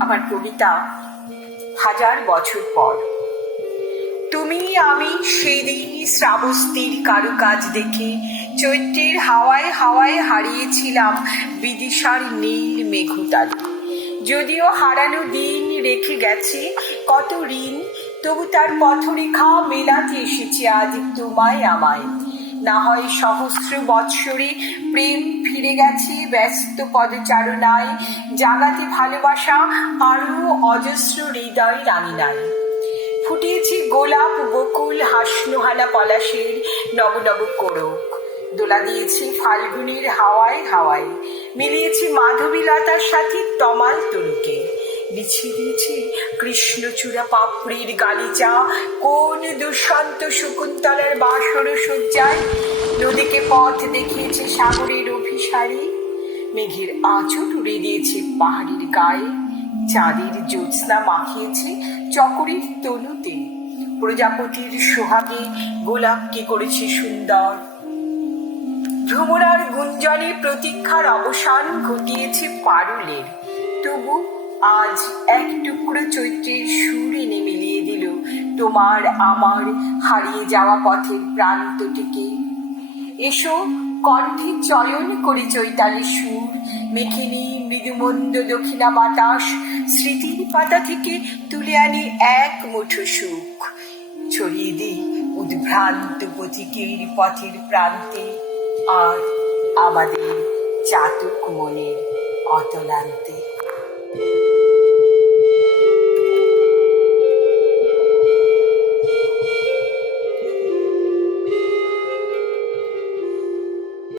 কবিতা হাজার বছর পর। তুমি আমি সেদিন শ্রাবস্তির কারুকাজ দেখে চৈত্রের হাওয়ায় হাওয়ায় হারিয়েছিলাম বিদিশার নীল মেঘুতালি। যদিও হারানো দিন রেখে গেছে কত ঋণ, তবু তার পথরেখা মেলাতে এসেছে আজ তোমায় আমায়। না হয় সহস্র বৎসরে প্রেম ফিরে গেছে, ব্যস্ত পদচারণায় জাগাতে ভালোবাসা আরও অজস্র হৃদয় রাঙিনায় ফুটিয়েছি গোলাপ, বকুল হাসনোহানা পলাশের নব নব কোড়ক দোলা দিয়েছি ফাল্গুনের হাওয়ায় হাওয়ায়। মিলিয়েছে মাধবীলতার সাথে তমাল তরুকে। বিছিয়ে দিয়েছে কৃষ্ণচূড়া পাপড়ির গালিচা। কোন দুষ্যন্ত শকুন্তলার বাসর সজ্জায় নদীকে পথ দেখিয়েছে সাগরের অভিসারী। মেঘের আঁচল উড়ে দিয়েছে পাহাড়ির গায়ে। চাঁদের জ্যোৎস্না মাখিয়েছে চকরির তনুতে প্রজাপতির সোহাগে গোলাপকে করেছে সুন্দর। ভ্রমরার গুঞ্জনে প্রতীক্ষার অবসান ঘটিয়েছে পারুলের। তবু আজ এক তোমার আমার হারিয়ে যাওয়া পথের প্রান্তটিকে এসো কণ্ঠে চয়ন করে চৈতালি সুর। মেখিনি মৃদুমন্দ দক্ষিণা বাতাস স্মৃতির পাতা থেকে তুলে আনি এক মুঠো সুখ। ছড়িয়ে দিই উদ্ভ্রান্ত পথিকের পথের প্রান্তে আর আমাদের চাতক মনের অতলান্তে।